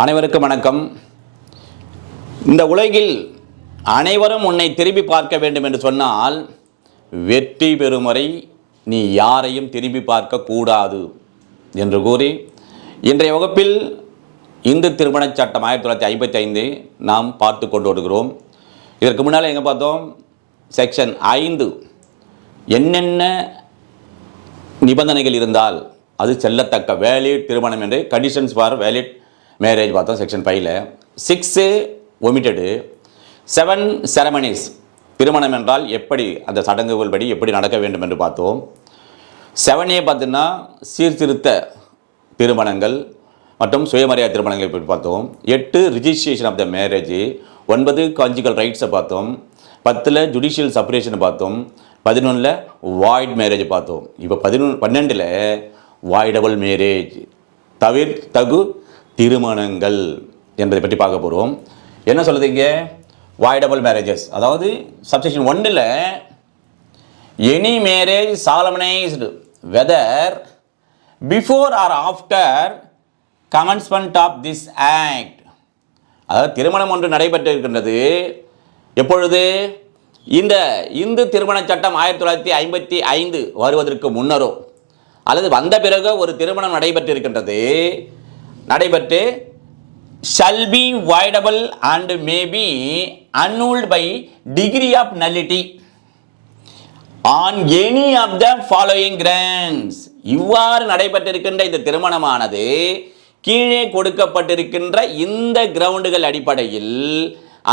அனைவருக்கும் வணக்கம். இந்த உலகில் அனைவரும் உன்னை திரும்பி பார்க்க வேண்டும் என்று சொன்னால் வெற்றி பெறும் வரை நீ யாரையும் திரும்பி பார்க்க கூடாது என்று கூறி இன்றைய வகுப்பில் இந்து திருமணச் சட்டம் 1955 நாம் பார்த்து கொண்டு வருகிறோம். இதற்கு முன்னால் எங்கே பார்த்தோம்? செக்ஷன் 5 என்னென்ன நிபந்தனைகள் இருந்தால் அது செல்லத்தக்க வேலிட் திருமணம் என்று கண்டிஷன்ஸ் ஃபார் வேலிட் மேரேஜ் பார்த்தோம். செக்ஷன் 5ல் 6 ஒமிட்டடு. 7 செரமனிஸ், திருமணம் என்றால் எப்படி அந்த சடங்குகள் படி எப்படி நடக்க வேண்டும் என்று பார்த்தோம். 7A பார்த்தீங்கன்னா சீர்திருத்த திருமணங்கள் மற்றும் சுயமரியாதை திருமணங்களை பற்றி பார்த்தோம். 8 registration of the marriage. 9 conjugal ரைட்ஸை பார்த்தோம். 10 ஜுடிஷியல் செப்பரேஷன் பார்த்தோம். 11 வாய்ட் மேரேஜ் பார்த்தோம். இப்போ 12 வாய்டபுள் மேரேஜ், தவிர்த்தகு திருமணங்கள் என்பதை பற்றி பார்க்க போகிறோம். என்ன சொல்லுது இங்கே? வாய்டபுள் மேரேஜஸ், அதாவது சப்செக்ஷன் 1ல் any marriage solemnised whether before or after commencement of this act. அதாவது திருமணம் ஒன்று நடைபெற்று இருக்கின்றது. எப்பொழுது? இந்த இந்து திருமண சட்டம் 1955 வருவதற்கு முன்னரோ அல்லது வந்த பிறகு ஒரு திருமணம் நடைபெற்று shall be voidable and may be annulled by degree of nullity on any of the following grounds. இவ்வாறு நடைபெற்றிருக்கின்ற இந்த திருமணமானது கீழே கொடுக்கப்பட்டிருக்கின்ற இந்த கிரவுண்டுகள் அடிப்படையில்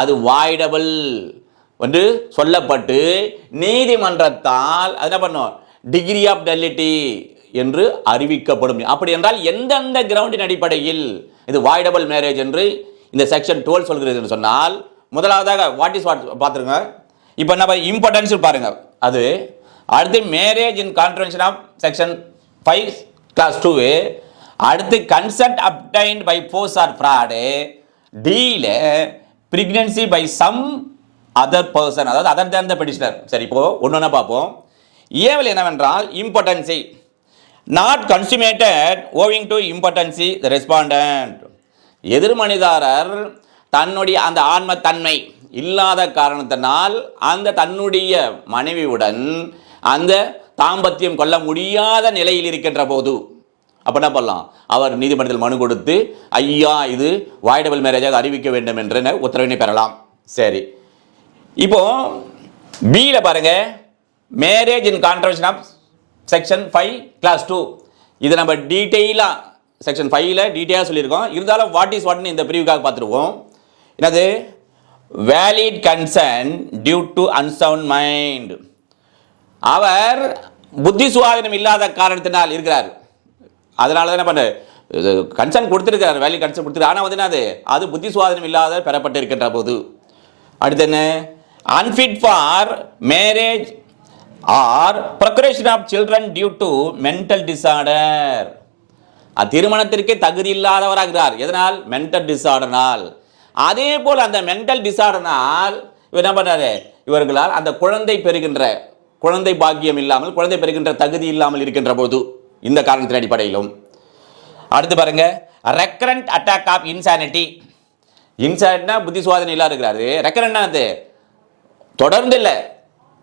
அது வாய்டபிள் என்று சொல்லப்பட்டு நீதிமன்றத்தால் அது என்ன பண்ணும்? டிகிரி ஆஃப் நல்லிட்டி என்று அறிவிக்கப்படும். அப்படி என்றால் எந்தெந்த கிரவுண்டின் அடிப்படையில் இது வாய்டபுள் மேரேஜ் என்று இந்த செக்ஷன் 12 சொல்கிறது என்று சொன்னால், முதலாவதாக வாட் இஸ் வாட் பார்த்துருங்க. இப்போ என்ன இம்பார்ட்டன்ஸ் பாருங்க. அது அடுத்து marriage in contravention of section 5 clause 2. அடுத்து consent obtained by force or fraud. டியில் pregnancy by some other person, அதாவது அதர் தேன் த பெட்டிஷனர். சரி, இப்போ ஒன்று பார்ப்போம். ஏவல் என்னவென்றால் impotency not consummated owing to impotency the respondent. எதிர்மனிதாரர் தன்னுடைய அந்த ஆன்மத்தன்மை இல்லாத காரணத்தினால் அந்த தன்னுடைய மனைவியுடன் அந்த தாம்பத்தியம் கொள்ள முடியாத நிலையில் இருக்கின்ற போது அப்போ என்ன பண்ணலாம்? அவர் நீதிமன்றத்தில் மனு கொடுத்து ஐயா இது வாய்டபுள் மேரேஜாக அறிவிக்க வேண்டும் என்ற உத்தரவினை பெறலாம். சரி, இப்போ பியில் பாருங்க, marriage in contravention of section 5 clause 2. இது நம்ம டீட்டெயிலாக செக்ஷன் 5ல் டீட்டெயிலாக சொல்லியிருக்கோம். இருந்தாலும் வாட் இஸ் வாட்னு இந்த பிரிவுக்காக பார்த்துருவோம். என்னது? Valid consent due to unsound mind. அவர் புத்தி சுவாதீனம் இல்லாத காரணத்தினால் இருக்கிறார். அதனால தான் என்ன பண்ண கன்சென்ட் கொடுத்துருக்கிறார், வேலிட் கன்சென்ட் கொடுத்துருக்காரு. ஆனால் வந்து என்னது? அது புத்தி சுவாதீனம் இல்லாத பெறப்பட்டு இருக்கின்ற போது. அடுத்து என்ன? Unfit for marriage or procreation of children due to mental disorder. திருமணத்திற்கு தகுதி இல்லாதவராகிறார். எதனால்? மென்டல் டிசார்டர்னால். அதே போல் அந்த மென்டல் டிசார்டர்னால் இவர் என்ன பண்ணுறாரு? இவர்களால் அந்த குழந்தை பாக்கியம் இல்லாமல், குழந்தை பெறுகின்ற தகுதி இல்லாமல் இருக்கின்ற போது இந்த காரணத்தின் அடிப்படையிலும். அடுத்து பாருங்க, ரெக்கரண்ட் அட்டாக் ஆஃப் இன்சானிட்டி. இன்சானிட்டினா புத்தி சுவாதனை இல்லாத இருக்கிறாரு. ரெக்கரண்ட்னா அது தொடர்ந்து இல்லை,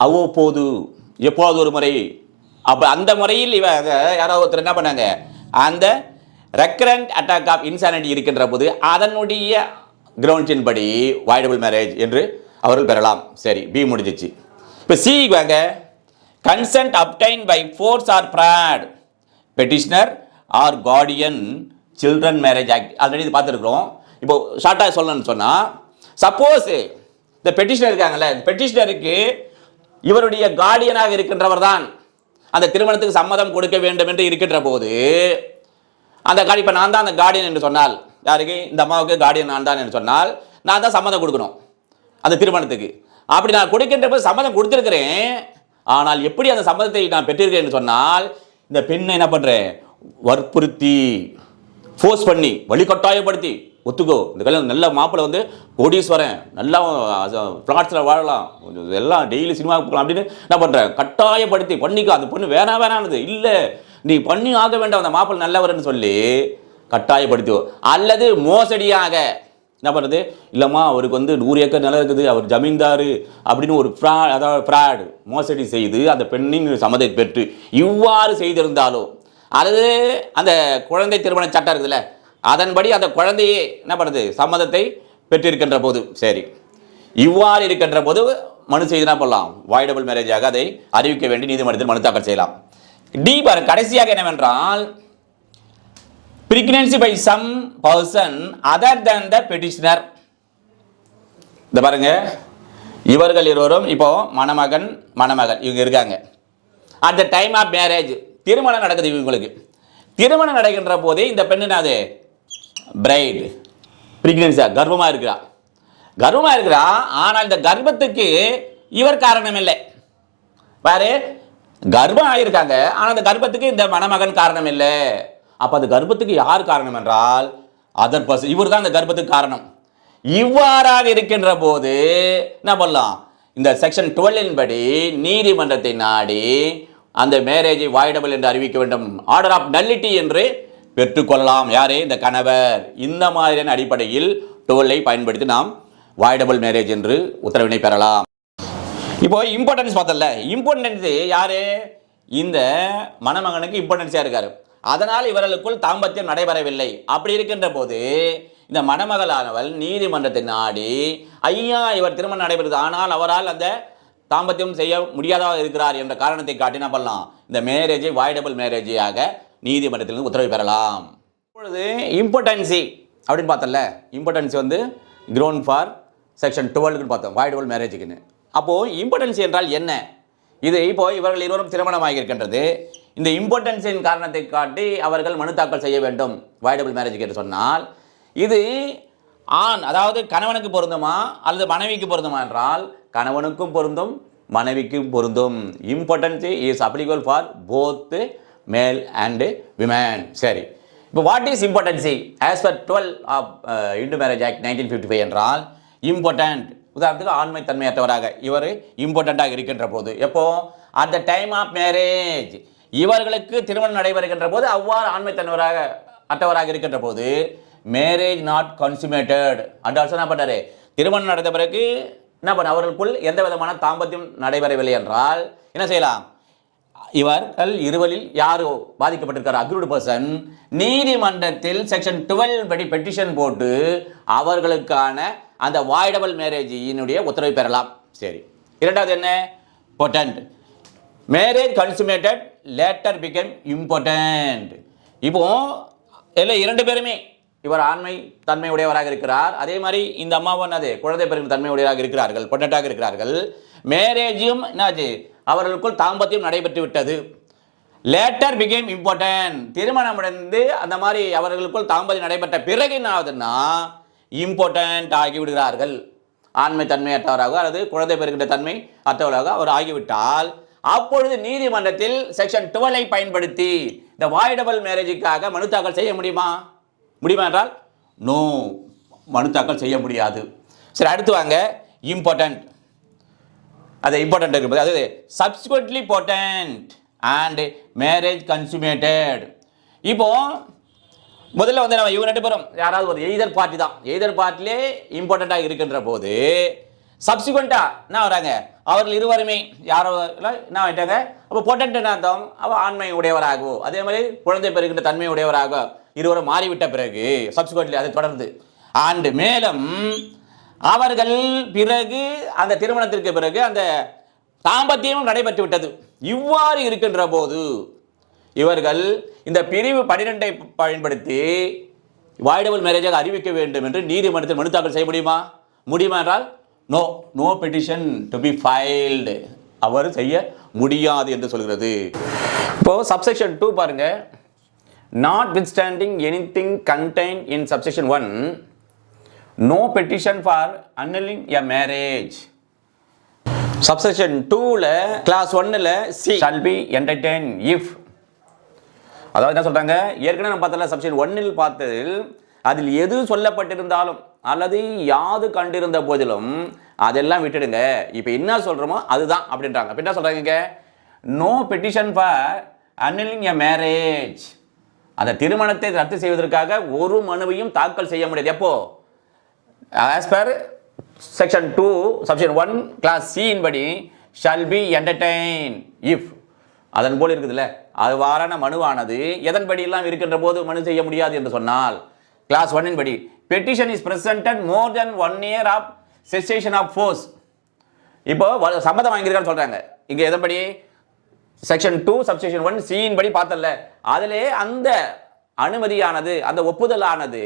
அவ்வப்போது, எப்போது ஒரு முறை. அப்போ அந்த முறையில் இவங்க யாராவது ஒருத்தர் என்ன பண்ணாங்க? அந்த ரெக்கரண்ட் அட்டாக் ஆஃப் இன்சானிட்டி இருக்கின்ற போது அதனுடைய கிரவுண்ட்ஸின் படி வாய்டபுள் மேரேஜ் என்று அவர்கள் பெறலாம். சரி, பி முடிஞ்சிச்சு. இப்போ சி வாங்க, consent obtained by force or fraud petitioner or guardian children marriage act. Already இது பார்த்துருக்குறோம். இப்போ ஷார்ட்டாக சொல்லணும்னு சொன்னால், சப்போஸ் இந்த பெட்டிஷனர் இருக்காங்கல்ல, பெட்டிஷனருக்கு இவருடைய கார்டியனாக இருக்கின்றவர் தான் அந்த திருமணத்துக்கு சம்மதம் கொடுக்க வேண்டும் என்று இருக்கின்ற போது அந்த இப்போ நான் தான் அந்த கார்டியன் என்று சொன்னால், யாருக்கு? இந்த அம்மாவுக்கு கார்டியன் நான் தான் என்று சொன்னால் நான் தான் சம்மதம் கொடுக்கணும் அந்த திருமணத்துக்கு. அப்படி நான் கொடுக்கின்ற போது சம்மதம் கொடுத்துருக்கிறேன். ஆனால் எப்படி அந்த சம்மதத்தை நான் பெற்றிருக்கேன் என்று சொன்னால், இந்த பெண்ணை என்ன பண்ணுறேன்? வற்புறுத்தி, ஃபோர்ஸ் பண்ணி, வழிகட்டாயப்படுத்தி ஒத்துக்கோ, இந்த கல்யாணம் நல்ல மாப்பிள்ளை வந்து கோடீஸ்வரன், நல்லா ஃப்ளாட்ஸில் வாழலாம், எல்லாம் டெய்லி சினிமாவுக்கு போகலாம் அப்படின்னு என்ன பண்ணுறேன்? கட்டாயப்படுத்தி பண்ணிக்கோ. அந்த பொண்ணு வேணானது இல்லை, நீ பண்ணி ஆக வேண்டாம், அந்த மாப்பிள்ளை நல்லவர்னு சொல்லி கட்டாயப்படுத்தி அல்லது மோசடியாக என்ன பண்ணுறது, இல்லைம்மா அவருக்கு வந்து 100 ஏக்கர் நிலம் இருக்குது, அவர் ஜமீன்தார் அப்படின்னு ஒரு ஃப்ராடு மோசடி செய்து அந்த பெண்ணின் சம்மதத்தை பெற்று இவ்வாறு செய்திருந்தாலோ, அல்லது அந்த குழந்தை திருமண சட்டம் இருக்குதுல்ல அதன்படி அந்த குழந்தையே என்ன பண்ணுறது சம்மதத்தை பெற்றிருக்கின்ற போது, சரி இவ்வாறு இருக்கின்ற போது மனு செய்து என்ன பண்ணலாம், வாய்டபிள் மேரேஜாக அதை அறிவிக்க வேண்டி நீதிமன்றத்தில் மனு தாக்கல் செய்யலாம். டி பாருங்க, கடைசியாக என்னவென்றால் pregnancy by some person other than the petitioner. இந்த பாருங்க, இவர்கள் இருவரும் இப்போ மணமகன் மணமகள் இவங்க இருக்காங்க. at the time of marriage திருமணம் நடக்குது. இவங்களுக்கு திருமணம் நடக்கின்ற போதே இந்த பெண்ணு அது பிரைட் பிரெக்னன்சி கர்ப்பமா இருக்கிறா. ஆனால் இந்த கர்ப்பத்துக்கு இவர் காரணம் இல்லை. பாரு, கர்ப்பம் ஆயிருக்காங்க, ஆனால் அந்த கர்ப்பத்துக்கு இந்த மணமகன் காரணம் இல்லை. அப்ப அந்த கர்ப்பத்துக்கு யார் காரணம் என்றால் அதர் பர்சன், இவர் தான் அந்த கர்ப்பத்துக்கு காரணம். இவ்வாறாக இருக்கின்ற போது என்ன பண்ணலாம், இந்த செக்ஷன் 12 படி நீதிமன்றத்தை நாடி அந்த மேரேஜை வாய்டபிள் என்று அறிவிக்க வேண்டும், ஆர்டர் ஆஃப் நல்லிட்டி என்று பெற்றுக்கொள்ளலாம். யாரே, இந்த கணவர். இந்த மாதிரியான அடிப்படையில் 12ஐ பயன்படுத்தி நாம் வாய்டபிள் மேரேஜ் என்று உத்தரவினை பெறலாம். இப்போ இம்பார்ட்டன்ஸ் பார்த்தல, இம்பார்ட்டன்ஸ் யாரு, இந்த மணமகனுக்கு இம்பார்ட்டன்ஸா இருக்காரு. அதனால் இவர்களுக்குள் தாம்பத்தியம் நடைபெறவில்லை. அப்படி இருக்கின்ற போது இந்த மணமகளானவள் நீதிமன்றத்தை நாடி, ஐயா இவர் திருமணம் நடைபெறுது, ஆனால் அவரால் அந்த தாம்பத்தியம் செய்ய முடியாதவராக இருக்கிறார் என்ற காரணத்தை காட்டி என்ன பண்ணலாம், இந்த மேரேஜை வாய்டபிள் மேரேஜாக நீதிமன்றத்திலிருந்து உத்தரவு பெறலாம். இப்பொழுது இம்பார்ட்டன்சி அப்படின்னு பார்த்தல, இம்பார்ட்டன்சி வந்து கிரவுண்ட் ஃபார் செக்ஷன் 12 பார்த்தோம் வாய்டபிள் மேரேஜுக்குன்னு. அப்போது இம்பார்ட்டன்சி என்றால் என்ன, இது இப்போ இவர்கள் இருவரும் திருமணமாக இருக்கின்றது, இந்த இம்பார்ட்டன்ஸின் காரணத்தை காட்டி அவர்கள் மனு தாக்கல் செய்ய வேண்டும் வாய்டபிள் மேரேஜுக்கு என்று சொன்னால், இது ஆண் அதாவது கணவனுக்கு பொருந்துமா அல்லது மனைவிக்கு பொருந்துமா என்றால் கணவனுக்கும் பொருந்தும் மனைவிக்கும் பொருந்தும். Impotency is applicable for both male and women. சரி, இப்போ what is impotency as per 12 of Hindu marriage act 1955 என்றால், இம்பார்ட்டன்ட் உதாரணத்துக்கு ஆண்மை தன்மையற்றவராக இவர் இம்பார்ட்டண்ட்டாக இருக்கின்ற போது, எப்போ at the time of marriage இவர்களுக்கு திருமணம் நடைபெறுகின்ற போது அவ்வாறு ஆண்மை தன்மையராக அற்றவராக இருக்கின்ற போது, மேரேஜ் நாட் கன்சுமேட்டட் அண்ட் ஆல்சோ என்ன பண்ணாரு, திருமணம் நடந்த பிறகு என்ன பண்ண அவர்களுக்குள் எந்த விதமான தாம்பத்தியம் நடைபெறவில்லை என்றால் என்ன செய்யலாம், இவர்கள் இருவரில் யார் பாதிக்கப்பட்டிருக்கார் அக்ரூட் பர்சன் நீதிமன்றத்தில் செக்ஷன் 12 படி பெட்டிஷன் போட்டு அவர்களுக்கான அந்த வாய்டபிள் மேரேஜினுடைய உத்தரவை பெறலாம். சரி, இரண்டாவது என்ன, potent marriage consummated later become impotent. இப்போ எல்லாம் இரண்டு பேருமே இவர் ஆண்மை தன்மை உடையவராக இருக்கிறார், அதே மாதிரி இந்த அம்மாவும் அது குழந்தை பிறகு தன்மை உடையவராக இருக்கிறார்கள், பொட்டன்ட்டாக இருக்கிறார்கள். மேரேஜும் என்னாச்சு, அவர்களுக்குள் தாம்பத்தியம் நடைபெற்று விட்டது. லேட்டர் பிகேம் இம்பார்ட்டன்ட் திருமணம் அடைந்து அந்த மாதிரி அவர்களுக்குள் தாம்பத்தியம் நடைபெற்ற பிறகு என்ன ஆகுதுன்னா இம்பார்ட்டன்ட் ஆகிவிடுகிறார்கள். ஆண்மை தன்மையற்றவராக அல்லது குழந்தை பெறுகின்ற தன்மை அற்றவராக அவர் ஆகிவிட்டால் அப்பொழுது நீதிமன்றத்தில் செக்ஷன் 12ஐ பயன்படுத்தி இந்த வாய்டபிள் மேரேஜுக்காக மனு தாக்கல் செய்ய முடியுமா என்றால் நோ, மனு தாக்கல் செய்ய முடியாது. சரி, அடுத்து வாங்க, இம்பார்ட்டன்ட். அது இம்பார்ட்டன்ட் இருக்குது, அது சப்சிக்வெண்ட்லி இம்பார்ட்டன்ட் அண்ட் மேரேஜ் கன்சுமேட்டட். இப்போ முதல்ல வந்து நம்ம இவங்க ரெண்டு பேரும் யாராவது ஒரு எய்தர் பார்ட்டி தான், எய்தர் பார்ட்டிலே இம்பார்ட்டண்ட்டாக இருக்கின்ற போது சப்சிக்வெண்ட்டாக என்ன வராங்க, அவர்கள் இருவருமே யாரோ என்ன ஆகிட்டாங்க, அப்போ பொட்டன்ட் என்ன அர்த்தம், அவள் ஆண்மை உடையவராகவோ அதே மாதிரி குழந்தை பெறுகின்ற தன்மை உடையவராக இருவரும் மாறிவிட்ட பிறகு சப்சிக்வெண்ட்லி அதை தொடர்ந்து ஆண்டு மேலும் அவர்கள் பிறகு அந்த திருமணத்திற்கு பிறகு அந்த தாம்பத்தியமும் நடைபெற்று விட்டது. இவ்வாறு இருக்கின்ற போது இவர்கள் இந்த பிரிவு 12ஐ பயன்படுத்தி வாய்டபிள் மேரேஜாக அறிவிக்க வேண்டும் என்று நீதிமன்றத்தில் மனு தாக்கல் செய்ய முடியுமா என்றால் no, no petition to be filed, அவர் செய்ய முடியாது என்று சொல்கிறது. இப்போ சப்செக்ஷன் 2 பாருங்க, notwithstanding anything contained in subsection 1 no petition for annulling a marriage. Subsection 2ல class 1ல C shall be entertained if, அதாவது என்ன சொல்றாங்க, ஏற்கனவே நம்ம பார்த்தல சப்செக்ஷன் 1ல் பார்த்ததில் அதில் எது சொல்லப்பட்டிருந்தாலும் அல்லது யாது கண்டிருந்த போதிலும் அதெல்லாம் விட்டுடுங்க, இப்போ என்ன சொல்றோமோ அதுதான் அப்படின்றாங்க. அப்ப என்ன சொல்றாங்க, no petition for annulling a marriage அந்த திருமணத்தை ரத்து செய்வதற்காக ஒரு மனுவையும் தாக்கல் செய்ய முடியாது. எப்போ? as per section 2 subsection 1 class C படி shall be entertained if அதன் போல இருக்குதுல்ல, அது வாரான மனுவானது எதன்படி எல்லாம் இருக்கின்ற போது மனு செய்ய முடியாது என்று சொன்னால் கிளாஸ் 1 படி petition is presented more than 1 year of cessation of force. இப்போ சம்மதம் வாங்கியிருக்கான்னு சொல்றாங்க. இங்க எதன்படி? செக்ஷன் 2 சப்செக்ஷன் 1 C படி பார்த்தல்ல, அதிலே அந்த அனுமதியானது அந்த ஒப்புதலானது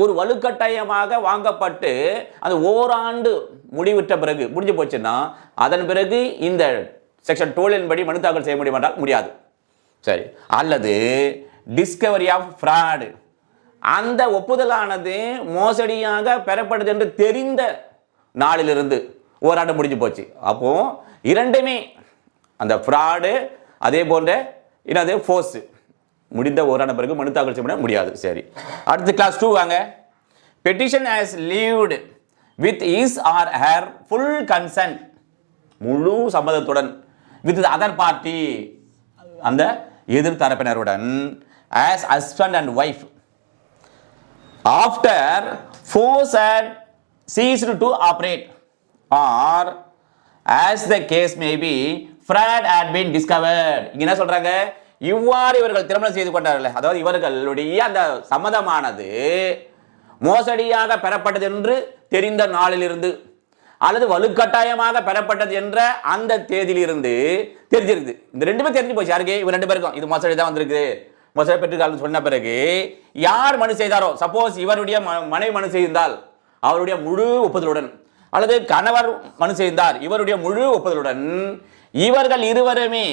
ஒரு வலுக்கட்டாயமாக வாங்கப்பட்டு அது ஓராண்டு முடிவிட்ட பிறகு முடிஞ்சு போச்சுன்னா அதன் பிறகு இந்த செக்ஷன் 12 படி மனு தாக்கல் செய்ய முடியும் என்றால் முடியாது. சரி. அல்லது டிஸ்கவரி ஆஃப் ஃப்ராட், அந்த ஒப்புதலானது மோசடியாக பெறப்படுது என்று தெரிந்த நாளிலிருந்து ஓராண்டு முடிஞ்சு போச்சு. அப்போ இரண்டுமே அந்த ஃப்ராடு அதே போன்ற என்னது ஃபோர்ஸ் முடிந்த ஓரான பிறகு மனு தாக்கல் செய்ய முடியாது. சரி. அடுத்து கிளாஸ் 2 வாங்க. Petition has lived with is R her full consent, முழு சம்மதத்துடன், வித் அதர் பார்ட்டி, அந்த எதிர் தரப்பினருடன், as husband and wife after force had ceased to operate or as the case may be fraud had been discovered. இங்க என்ன சொல்றாங்க? இவ்வாறு இவர்கள் திருமணம் செய்து கொண்டார்கள், அதாவது இவர்களுடைய அந்த சம்மதமானது மோசடியாக பெறப்பட்டது என்று தெரிந்த நாளிலிருந்து அல்லது வலுக்கட்டாயமாக பெறப்பட்டது என்ற அந்த தேதியிலிருந்து தெரிஞ்சிருக்கு. இந்த ரெண்டுமே தெரிஞ்சு போச்சு. யாருக்கு? இவங்க ரெண்டு பேருக்கும் இது மோசடி தான் வந்திருக்கு, மோசடி பெற்றுக்கால் சொன்ன பிறகு யார் மனு செய்தாரோ, சப்போஸ் இவருடைய மனைவி மனு செய்தால் அவருடைய முழு ஒப்புதலுடன், அல்லது கணவர் மனு செய்தார் இவருடைய முழு ஒப்புதலுடன், இவர்கள் இருவருமே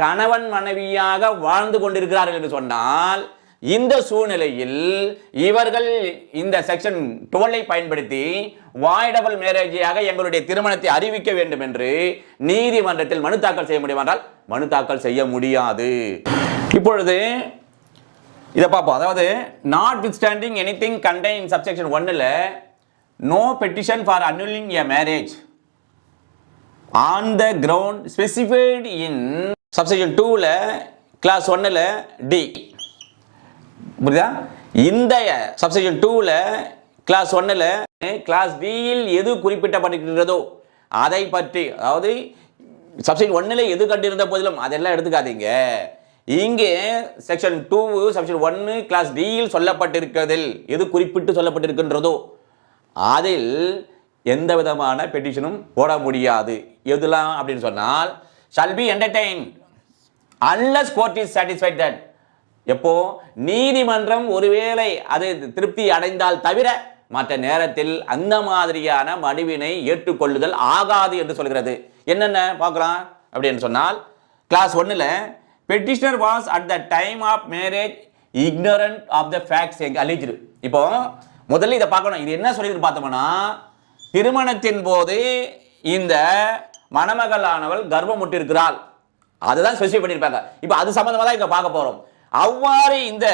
கணவன் மனைவியாக வாழ்ந்து கொண்டிருக்கிறார்கள் என்று சொன்னால் இந்த சூழ்நிலையில் இவர்கள் இந்த செக்ஷன் 12 பயன்படுத்தி வாய்டபிள் மேரேஜாக எங்களுடைய திருமணத்தை அறிவிக்க வேண்டும் என்று நீதிமன்றத்தில் மனு தாக்கல் செய்ய முடியும் என்றால் மனு தாக்கல் செய்ய முடியாது. இப்பொழுது இதை பார்ப்போம். அதாவது notwithstanding anything contain in subsection 1ல no petition for annulling a marriage on the ground specified in subsection 2ல கிளாஸ் 1ல D. புரியுதா? இந்த சப்செக்ஷன் 2ல கிளாஸ் 1ல கிளாஸ் D இல் எது குறிப்பிடப்பட்டிருக்கிறதோ அதை பற்றி, அதாவது சப்செக்ஷன் 1ல எது கண்டிருந்த போதிலும் அதெல்லாம் எடுத்துக்காதீங்க. இங்கே செக்ஷன் 2 செக்ஷன் 1 கிளாஸ் D இல் சொல்லப்பட்டிருக்கிறதில் எது குறிப்பிட்டு சொல்லப்பட்டிருக்கின்றதோ அதில் எந்த விதமான பெட்டிஷனும் போட முடியாது. எதுலாம் அப்படின்னு சொன்னால் shall be entertained unless court is satisfied that, எப்போ நீதிமன்றம் ஒருவேளை அது திருப்தி அடைந்தால் தவிர மற்ற நேரத்தில் அந்த மாதிரியான மனுவினை ஏற்றுக்கொள்ளுதல் ஆகாது என்று சொல்கிறது. என்னென்ன பார்க்கலாம் அப்படின்னு சொன்னால் class 1ல petitioner was at the time of marriage ignorant of the facts alleged. இப்போ முதல்ல இதை பார்க்கணும். இது என்ன சொல்லிட்டு பார்த்தோம்னா திருமணத்தின் போது இந்த மணமகளானவள் கர்ப்பமுற்று இருக்கிறாள், அதுதான் ஸ்பெசிஃபை பண்ணியிருப்பாங்க. இப்போ அது சம்பந்தமா தான் இங்க பார்க்க போறோம். அவ்வாறு இந்த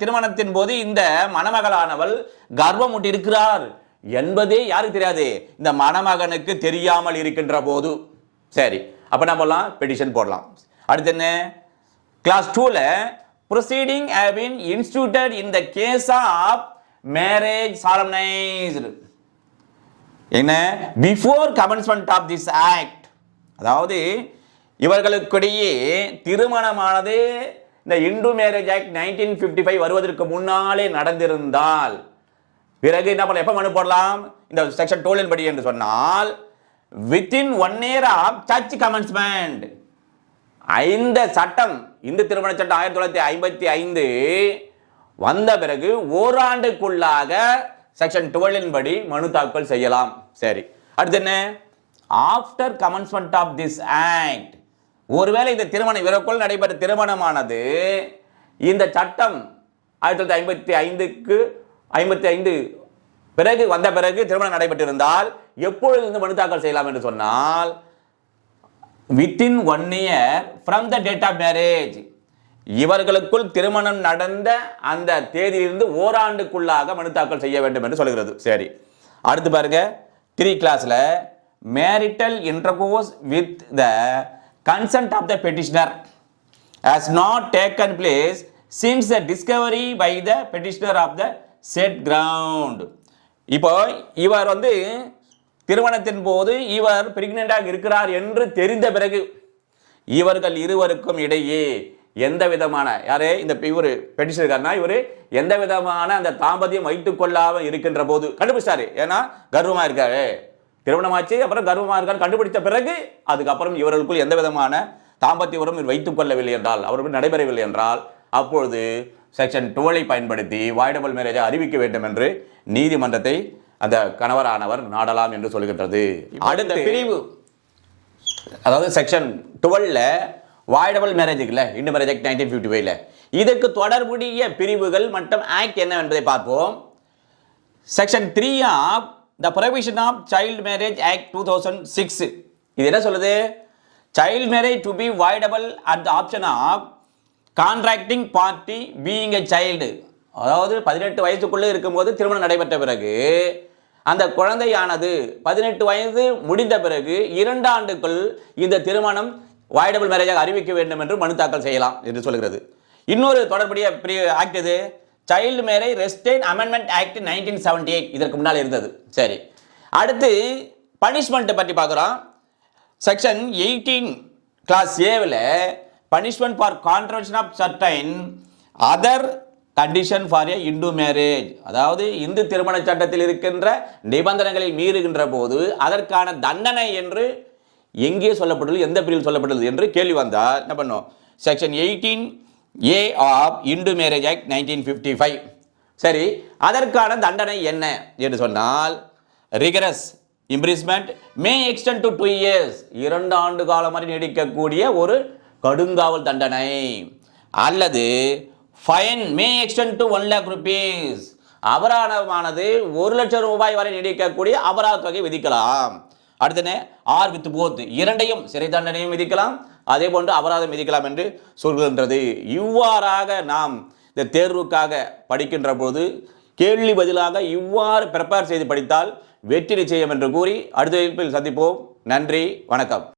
திருமணத்தின் போது இந்த மணமகளானவள் கர்ப்பமுற்று இருக்கிறார் என்பதே யாருக்கு தெரியாது? இந்த மணமகனுக்கு தெரியாமல் இருக்கின்ற போது. சரி, அப்ப என்ன போடலாம்? பெட்டிஷன் போடலாம். அடுத்து என்ன? கிளாஸ் 2ல proceeding have been instituted in the case of marriage solemnized. என்ன? before commencement of this act, அதாவது இவர்களுக்கிடையே திருமணமானது இந்த இந்து மேரேஜ் ஆக்ட் 1955 வருவதற்கு முன்னாலே நடந்திருந்தால் பிறகு என்ன பண்ணலாம்? எப்ப மனு போடலாம்? இந்த செக்ஷன் 12 படி என்று சொன்னால் within 1 year of church commencement. இந்த சட்டம், இந்து திருமண சட்டம் 1955 வந்த பிறகு ஓராண்டுக்குள்ளாக செக்ஷன் 12 படி மனு தாக்கல் செய்யலாம். சரி, அடுத்து என்ன? After commencement of this act, ஒருவேளை இந்த திருமணம் இவருக்குள் நடைபெற்ற திருமணமானது இந்த சட்டம் 1955 பிறகு வந்த பிறகு திருமணம் நடைபெற்றிருந்தால் எப்பொழுது இந்த மனு தாக்கல் செய்யலாம் என்று சொன்னால் within 1 year from the date of marriage, இவர்களுக்குள் திருமணம் நடந்த அந்த தேதியிலிருந்து ஓராண்டுக்குள்ளாக மனு தாக்கல் செய்ய வேண்டும் என்று சொல்கிறது. சரி, அடுத்து பாருங்க 3 கிளாஸ்ல marital intercourse with the consent of the petitioner has not taken place since the discovery by the petitioner of the said ground. இப்போ இவர் வந்து திருமணத்தின் போது இவர் பிரெக்னெண்டாக இருக்கிறார் என்று தெரிந்த பிறகு இவர்கள் இருவருக்கும் இடையே எந்த விதமான யாரே இந்த இவர் பெட்டிஷனர்னா இவர் எந்த விதமான அந்த தாம்பத்தியம் வைத்துக் கொள்ளாம இருக்கின்ற போது கண்டுபிடிச்சாரு. ஏன்னா கர்வமா இருக்காரு, திருமணமாச்சு, அப்புறம் கர்வமா இருக்காரு கண்டுபிடித்த பிறகு அதுக்கப்புறம் இவர்களுக்குள் எந்த விதமான தாம்பத்திய உறவு வைத்துக் கொள்ளவில்லை என்றால், அவர்கள் நடைபெறவில்லை என்றால், அப்பொழுது செக்ஷன் 12 பயன்படுத்தி வாய்டபிள் மேரேஜை அறிவிக்க வேண்டும் என்று நீதிமன்றத்தை அந்த கணவரானவர் நாடலாம் என்று சொல்கின்றது. அடுத்த பிரிவு, அதாவது செக்ஷன் 12ல வாய்டபிள் மேரேஜ் இல்ல, இந்து மேரேஜ் ஆக்ட் 1955ல இதற்கு தொடர்புடைய பிரிவுகள் மற்றும் ஆக்ட் என்ன என்பதை பார்ப்போம். Section 3 of the provision of child marriage act 2006 இது என்ன சொல்லுது? Child marriage to be voidable at the option of contracting party being a child. அதாவது 18 வயசுக்குள்ளே இருக்கும்போது திருமணம் நடைபெற்ற பிறகு அந்த குழந்தையானது 18 வயது முடிந்த பிறகு 2 ஆண்டுக்குள் இந்த திருமணம் வாய்டபிள் மேரேஜாக அறிவிக்க வேண்டும் என்று மனு தாக்கல் செய்யலாம் என்று சொல்கிறது. இன்னொரு தொடர்புடைய ஆக்ட் இது child marriage restraint amendment act 1978 இதற்கு முன்னால் இருந்தது. சரி, அடுத்து பனிஷ்மெண்ட் பற்றி பார்க்குறோம். செக்ஷன் 18 கிளாஸ் ஏவில் punishment for contravention of certain other condition for a Hindu marriage. அதாவது இந்து திருமண சட்டத்தில் இருக்கின்ற நிபந்தனைகளை மீறுகின்ற போது அதற்கான தண்டனை என்று எங்கே சொல்லப்பட்டுள்ளது, எந்த பிரிவில் சொல்லப்பட்டுள்ளது என்று கேள்வி வந்தால் என்ன பண்ணும்? Section 18A of Hindu marriage act 1955. சரி, அதற்கான தண்டனை என்ன என்று சொன்னால் rigorous imprisonment may extend to 2 years 2 ஆண்டு காலம் வரை நீடிக்கக்கூடிய ஒரு கடுங்காவல் தண்டனை, அல்லது fine May extend to 1 lakh rupees அபராதமானது 1 லட்சம் ரூபாய் வரை நீடிக்கக்கூடிய அபராத தொகை விதிக்கலாம். அடுத்தது ஆர் வித் போத் இரண்டையும் சிறை தண்டனையும் விதிக்கலாம், அதே போன்று அபராதம் விதிக்கலாம் என்று சொல்கின்றது. இவ்வாறாக நாம் இந்த தேர்வுக்காக படிக்கின்ற போது கேள்வி பதிலாக இவ்வாறு ப்ரிப்பேர் செய்து படித்தால் வெற்றி நிச்சயம் என்று கூறி அடுத்த வகுப்பில் சந்திப்போம். நன்றி, வணக்கம்.